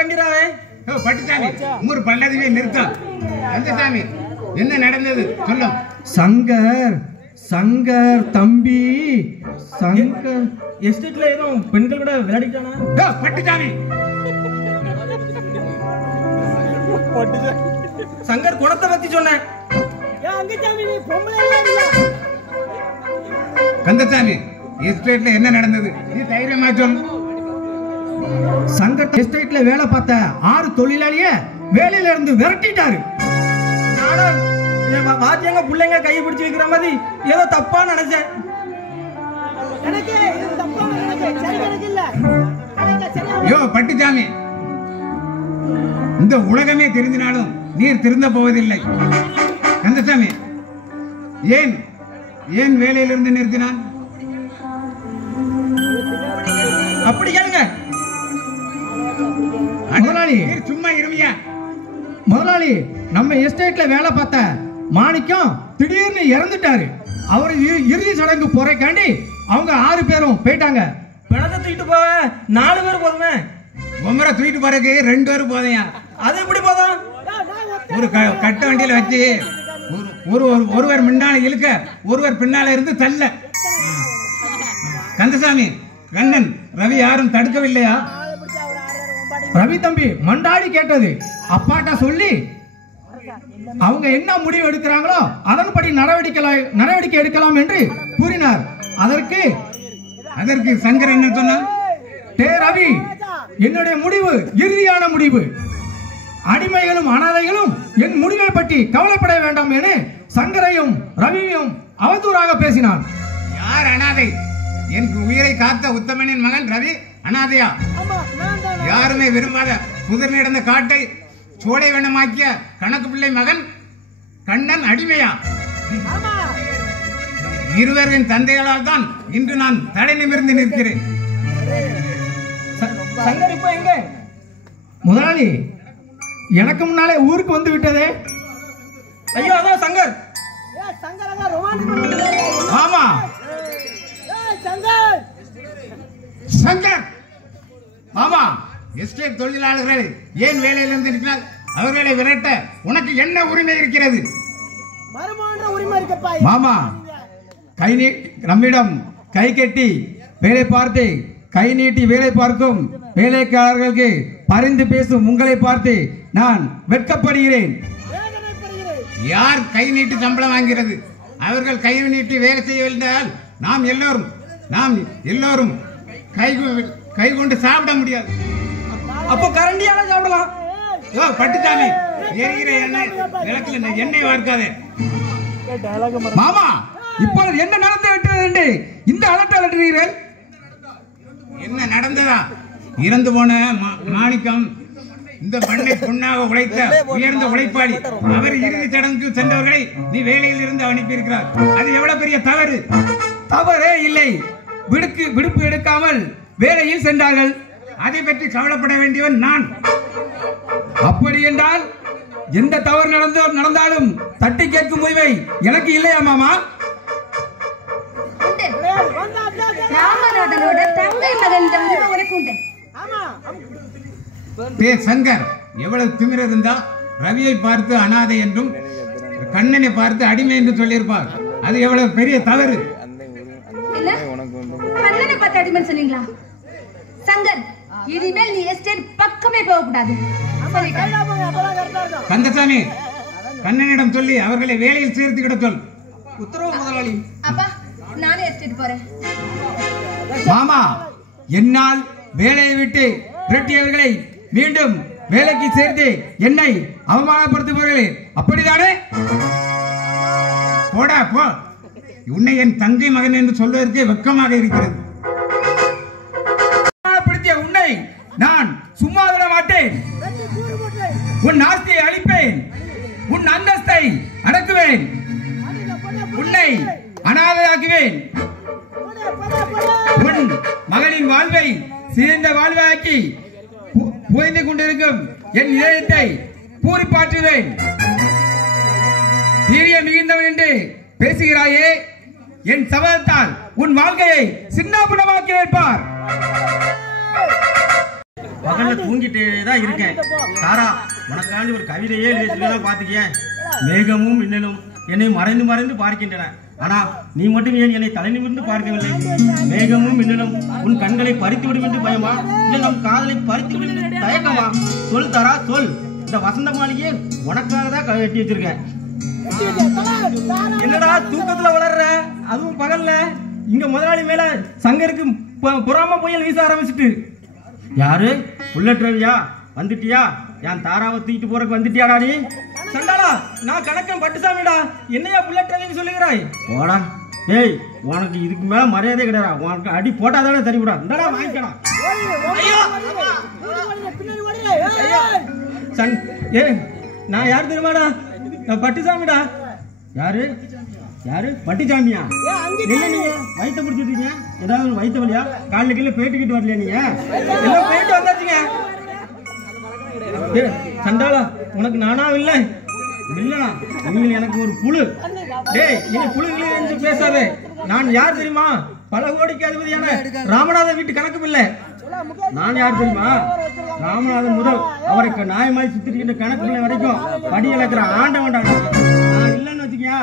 கண்டிராவே. பட்டுசாமி ஊர் பல்லதிலே நிறுத்தம். கந்தசாமி என்ன நடந்தது சொல்லும். சங்கர் தம்பி சங்கர் எஸ்டேட்ல ஏதோ பெண்கள் கூட விளையாடிட்டானா? பட்டுசாமி சங்கர் குணத்தை பத்தி சொன்னேன். கந்தசாமி எஸ்டேட்ல என்ன நடந்தது நீ தைரியமா சொல். சங்கர் எஸ்டேட்ல வேலை பார்த்த 6 தொழிலாளிய வேலையில இருந்து விரட்டிட்டாரு. வாத்தியங்க பிள்ளைங்க கையை பிடிச்சு வைக்கிற மாதிரி ஏதோ தப்பா நினைச்சேன். யோ பட்டுசாமி இந்த உலகமே தெரிஞ்சினாலும் நீர் திருந்த போவதில்லை. கந்தசாமி ஏன் வேலையிலிருந்து நிறுத்தினான்? அப்படி கேளுங்க முதலாளி. சும்மா இருமியா முதலாளி, நம்ம எஸ்டேட்ல வேலை பார்த்த மாணிக்கம் திடீர்னு இறந்துட்டாரு. அவர் இறுதி சடங்கு போறக்காண்டி அவங்க 6 பேரும் போயிட்டாங்க. பணத்தை தூக்கிட்டு போக 4 பேர் போதுமே. பொம்மரை தூக்கிட்டு போறதுக்கு 2 பேரும் போதையா? அது எப்படி போதும்? ஒரு கட்ட வண்டியில வச்சு ஒருவர் முன்னால இழுக்க ஒருவர் பின்னால இருந்து தள்ள. கந்தசாமி கண்ணன் ரவி யாரும் தடுக்கவில்லையா? ரவி தம்பி மண்டாடி கேட்டது அப்பாட்ட சொல்லி அவங்க என்ன முடிவு எடுக்கிறாங்களோ அதன்படி நடவடிக்கை எடுக்கலாம் என்று கூறினார். அதற்கு சங்கர் என்ன சொன்னார்? டே ரவி, என்னுடைய முடிவு இறுதியான முடிவு. அடிமைகளும் அனாதைகளும் என் முடிவை பற்றி கவலைப்பட வேண்டாம் என சங்கரையும் ரவியும் அவதூறாக பேசினான். யார் அனாதை? என் உயிரை காத்த உத்தமனின் மகன் ரவி அனாதையா? யாருமே விரும்பாத புதிர் நடந்த காட்டை சோலை வனமாக்கிய கணக்கு பிள்ளை மகன் கண்ணன் அடிமையா? இருவரின் தந்தைகளால் தான் இன்று நான் தலை நிமிர்ந்து நிற்கிறேன். சங்கர் இப்ப எங்க? முதலாளி, எனக்கு முன்னாலே ஊருக்கு வந்து விட்டதே. ஐயோ அதான் சங்கர். ஆமா சங்கர். ஆமா, எஸ்டேட் தொழிலாளர்கள் ஏன் வேலையிலிருந்து இருக்கிறார்? அவர்களை விரட்ட உனக்கு என்ன உரிமை இருக்கிறது? மாமா, நம்மிடம் கை கட்டி வேலை பார்த்து கை நீட்டி வேலை பார்க்கும் வேலைக்காரர்களுக்கு பரிந்து பேசும் உங்களை பார்த்து நான் வெட்கப்படுகிறேன். யார் கை நீட்டி சம்பளம் வாங்கிறது? அவர்கள் கை நீட்டி வேலை செய்யவில்லையால் நாம் எல்லோரும் கை கொண்டு சாப்பிட முடியாது. அப்போ கரண்டியால சாப்பிடலாம். பட்டுசாமி எரிகிற எண்ணெய் விளக்குல எண்ணெய் வார்க்காதே. மாமா, இப்பொழுது என்ன நடந்து விட்டது என்று இந்த அலட்டல் அலட்டுகிறீர்கள்? என்ன நடந்ததா? இறந்து போன மாணிக்கம் இந்த மண்ணை பொன்னாக உழைத்த உயர்ந்த உழைப்பாளி. அவர் இறுதி சடங்குக்கு சென்றவர்களை நீ வேலையில் இருந்து அனுப்பியிருக்கிறார். அது எவ்வளவு பெரிய தவறு? தவறே இல்லை. விடுப்பு எடுக்காமல் வேலையில் சென்றார்கள். அதை பற்றி கவலைப்பட வேண்டியவன் நான். அப்படி என்றால் எந்த தவறு நடந்தாலும் தட்டி கேட்கும் உரிமை எனக்கு இல்லையா மாமா? ராமநாதனோட தங்கை மகன் உனக்கு உண்டு. சங்கர் எவ்வளவு திமிர இருந்தா ரவியை பார்த்து அனாதை என்றும் கண்ணனை பார்த்து அடிமை என்று சொல்லியிருப்பார். அது எவ்வளவு பெரிய தவறு. கண்ணனை பார்த்து அடிமை சொன்னீங்களா? சங்கர், இனிமேல் நீ எஸ்டேட் பக்கமே போக கூடாது. கந்தசாமி, கண்ணனிடம் சொல்லி அவர்களை வேலையில் சேர்த்துக்கிட சொல். உத்தரவு முதலாளி. அப்பா, நானே எஸ்டேட் போறேன். மாமா, என்னால் வேலையை விட்டு விரட்டியவர்களை மீண்டும் வேலைக்கு சேர்த்து என்னை அவமானப்படுத்துபவர்களே, அப்படித்தானே? போடா போ. உன்னை என் தங்கை மகன் என்று சொல்வதற்கே வெட்கமாக இருக்கிறது. உன்னை நான் சும்மா விட மாட்டேன். உன் ஆஸ்தியை அழிப்பேன். உன் அந்தஸ்தை அடக்குவேன். உன்னை அனாதையாக்குவேன். உன் மகனின் வாழ்வை சிறந்த வாழ்வாக்கி புரிந்து கொண்டிருக்கும் என் இதயத்தை பூரிப்பாற்றுவேன். வீரியம் மிகுந்தவன் என்று பேசுகிறாயே, என் சபதத்தால் உன் வாழ்க்கையை சின்னாபுனமாக்கி வைப்பார். பகல்ல தூங்கிட்டே தான் இருக்கேன். தாரா, உனக்காண்டி ஒரு கவிதையே எழுதிதான் பாத்துக்கேன். மேகமும் மின்னலும் என்னை மறைந்து மறைந்து பார்க்கின்றன, ஆனா நீ மட்டும் ஏன் என்னை தலை நிமிர்ந்து பார்க்கவில்லை? மேகமும் மின்னலும் உன் கண்களை பறித்து விடும் என்று பயமா, இல்லை நம் காதலை பறித்து விடும் என்று தயக்கமா? சொல் தாரா, சொல். இந்த வசந்த மாளிகையை உனக்காக தான் கட்டி வச்சிருக்கேன். என்னடா தூக்கத்துல வளர்ற, அதுவும் பகல்ல? இங்க முதலாளி மேல சங்கருக்கு பொறாம புயல் வீச ஆரம்பிச்சுட்டு. யாரு? புல்லட் ரவியா? வந்துட்டியா? என் தாராவை தூக்கிட்டு போறதுக்கு வந்துட்டியாடா நீ? சண்டாளா, நான் கணக்கன் பட்டுசாமிடா, என்னையா புல்லட் ரவின்னு சொல்லுகிறாய்? போடா. ஏய், உனக்கு இதுக்கு மேல மரியாதை கிடையாது. உனக்கு அடி போட்டாதானே தெரியுடா. இந்தடா வாங்கிக்கணும். ஏ, நான் யாரு தெரியுமாடா? நான் பட்டுசாமிடா. யாரு? யாரு? பட்டுசாமியா? என்ன நீங்க வயிற்ற பிடிச்சிட்டீங்க? ஏதாவது ஒரு வயிற்று வலியா? காலைல கீழே போயிட்டுக்கிட்டு வரலையா நீங்க? எல்லாம் போயிட்டு வந்தாச்சுங்க. சண்டாளா, உனக்கு நானா இல்லை இல்லனா? நீங்க எனக்கு ஒரு புழு. டேய், நீ புழுங்களே என்று பேசாதே. நான் யார் தெரியுமா? பல கோடிக்கு அதிபதியான ராமநாதன் வீட்டு கணக்கு பிள்ளை. நான் யார் தெரியுமா? ராமநாதன் முதல் அவருக்கு நாயமாய் சுத்திருக்கின்ற கணக்கு பிள்ளை வரைக்கும் படி இழக்கிற ஆண்டவன்டா. நான் இல்லைன்னு வச்சுக்கியா,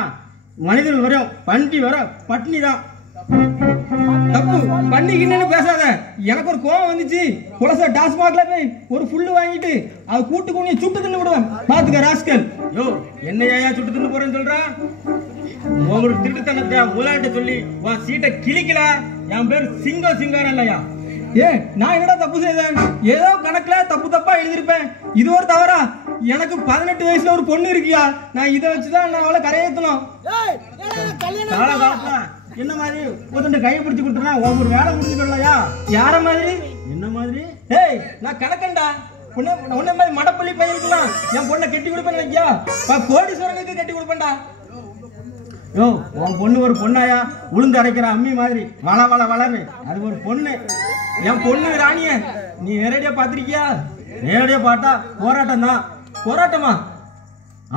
மனிதர்கள் வரும், பண்டி வர பட்னி தான். தப்பு பண்ணிக்கின்னு பேசாத. எனக்கு ஒரு கோவம் வந்துச்சு. குலச டாஸ்மாக்ல போய் ஒரு புல்லு வாங்கிட்டு அது கூட்டு கொண்டு சுட்டு தின்னு விடுவேன். பாத்துக்க ராஸ்கல். யோ, என்னையா சுட்டு தின்னு போறேன்னு சொல்ற? உங்களுக்கு திருட்டுத்தனத்தை முதலாளிட்ட சொல்லி உன் சீட்டை கிளிக்கல. என் பேர் சிங்கம் சிங்காரம் இல்லையா? ஏ, நான் என்னடா தப்பு செய்தேன்? ஏதோ கணக்குல தப்பு தப்பா எழுதிருப்பேன். இது ஒரு தவறா? எனக்கு 18 வயசுல ஒரு பொண்ணு இருக்கியா? நான் இதை வச்சுதான் நான் அவளை கரையேற்றணும். என்ன மாதிரி ஒருத்தன் கையை பிடிச்சு கொடுத்துனா ஒரு வேலை முடிஞ்சுக்கலையா? யார மாதிரி? என்ன மாதிரி? ஏய், நான் கணக்கண்டா. உன்ன மாதிரி மடப்பள்ளி பையனுக்குலாம் என் பொண்ணை கட்டி கொடுப்பேன் நினைக்கியா? கோடீஸ்வரனுக்கு கட்டி கொடுப்பேன்டா. யோ, உன் பொண்ணு ஒரு பொண்ணாயா? உளுந்து அரைக்கிற அம்மி மாதிரி வள வள வளர்னு. அது ஒரு பொண்ணு. என் பொண்ணு ராணிய நீ நேரடியா பாத்திருக்கியா? நேரடியா பார்த்தா போராட்டம் தான். போராட்டமா?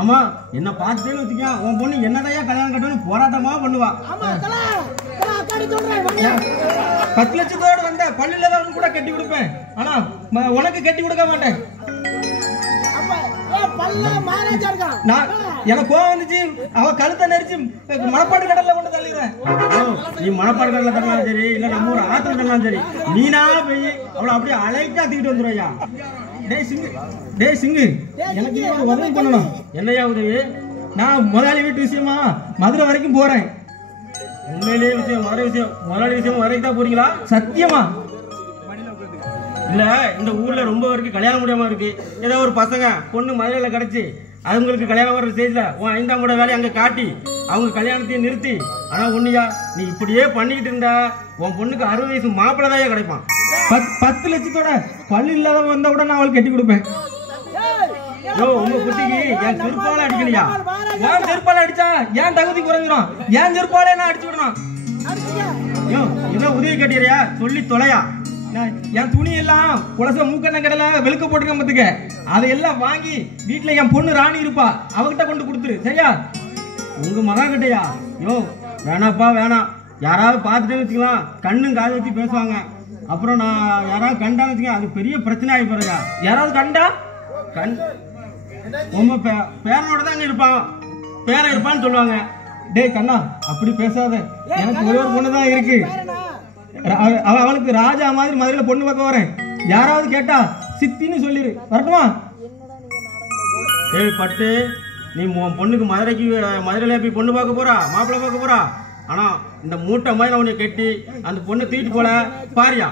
ஆமா, என்ன பார்த்துட்டேன்னு வச்சுக்கியா, உன் பொண்ணு என்னடையா கல்யாணம் கட்டணும் போராட்டமா பண்ணுவா. 10 லட்சத்தோடு வந்த பள்ளியில தான் கூட கட்டி கொடுப்பேன். ஆனா உனக்கு கட்டி கொடுக்க மாட்டேன். எனக்கு கோவம் வந்துச்சு. அவ கழுத்தை நெரிச்சு மணப்பாடு கடல்ல கொண்டு தள்ளிடுறேன். நீ மணப்பாடு கடல்ல தரலாம் சரி, இல்ல நம்ம ஒரு ஆத்துல தரலாம் சரி, நீனா போய் அவளை அப்படியே அழைக்கா தூக்கிட்டு வந்துருவையா? டேய் சிங்கு, எனக்கு ஒரு உதவி பண்ணணும். என்னையா உதவி? நான் முதலாளி வீட்டு விஷயமா மதுரை வரைக்கும் போறேன். உண்மையிலேயே விஷயம், மதுரை விஷயம், முதலாளி விஷயம் வரைக்கும் தான் போறீங்களா? சத்தியமா? இல்ல, இந்த ஊர்ல ரொம்ப வரைக்கும் கல்யாணம் முடியாம இருக்கு. ஏதாவது ஒரு பசங்க பொண்ணு மதுரையில கிடைச்சி அவங்களுக்கு கல்யாணம் வர்ற ஸ்டேஜ்ல உன் 5ஆம் கூட வேலையை அங்க காட்டி அவங்க கல்யாணத்தையும் நிறுத்தி. ஆனா ஒண்ணுயா, நீ இப்படியே பண்ணிக்கிட்டு இருந்தா உன் பொண்ணுக்கு 60 வயசு மாப்பிள்ளதாயா கிடைப்பான். 10 லட்சத்தோட பள்ளி இல்லாத வந்தா கூட நான் அவளுக்கு கட்டி கொடுப்பேன். உங்க குட்டிக்கு என் செருப்பால அடிக்கலையா? ஏன் செருப்பால அடிச்சா ஏன் தகுதி குறைஞ்சிடும்? ஏன் செருப்பாலே நான் அடிச்சு விடணும்? என்ன உதவி கட்டிறியா? சொல்லி தொலையா? என் துணி எல்லாம் குலச மூக்கெண்ண கடலை வெளுக்க போட்டுருக்கேன் பத்துக்க. அதையெல்லாம் வாங்கி வீட்டுல என் பொண்ணு ராணி இருப்பா, அவகிட்ட கொண்டு கொடுத்துரு. சரியா? உங்க மகா கிட்டையா? யோ, வேணாப்பா வேணாம். யாராவது பார்த்துட்டே வச்சுக்கலாம், கண்ணும் காது வச்சு பேசுவாங்க. அப்புறம் நான் யாராவது கண்டான்னு வச்சுக்க, அது பெரிய பிரச்சனை ஆகி போறதா? யாராவது கண்டா உங்க பேரனோட தான் இருப்பான், பேரன் இருப்பான்னு சொல்லுவாங்க. டேய் கண்ணா, அப்படி பேசாத. எனக்கு ஒரே ஒரு பொண்ணு தான் இருக்கு. அவளுக்கு ராஜா மாதிரி மதுரையில பொண்ணு பார்க்க வரேன். யாராவது கேட்டா சித்தின்னு சொல்லிரு. வரட்டுமா? ஏய் பட்டு, நீ பொண்ணுக்கு மதுரையில போய் பொண்ணு பார்க்க போறா, மாப்பிள்ளை பார்க்க போறா. ஆனா இந்த மூட்டை மாதிரி உன்னை கட்டி அந்த பொண்ணை தூக்கிட்டு போல பாரியா?